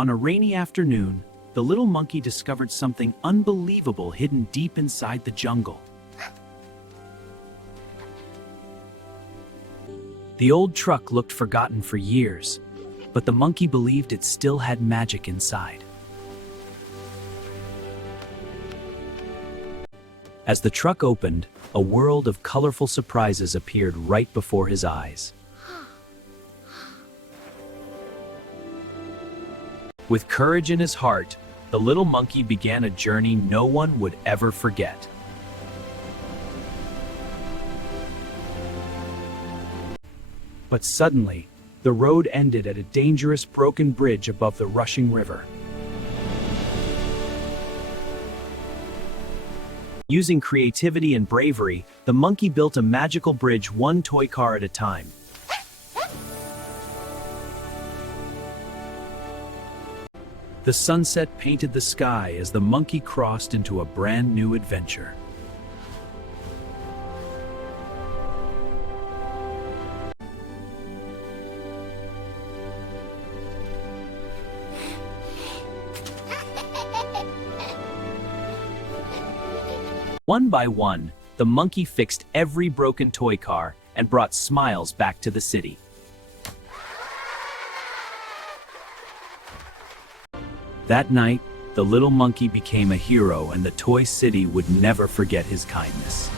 On a rainy afternoon, the little monkey discovered something unbelievable hidden deep inside the jungle. The old truck looked forgotten for years, but the monkey believed it still had magic inside. As the truck opened, a world of colorful surprises appeared right before his eyes. With courage in his heart, the little monkey began a journey no one would ever forget. But suddenly, the road ended at a dangerous broken bridge above the rushing river. Using creativity and bravery, the monkey built a magical bridge one toy car at a time. The sunset painted the sky as the monkey crossed into a brand new adventure. One by one, the monkey fixed every broken toy car and brought smiles back to the city. That night, the little monkey became a hero, and the toy city would never forget his kindness.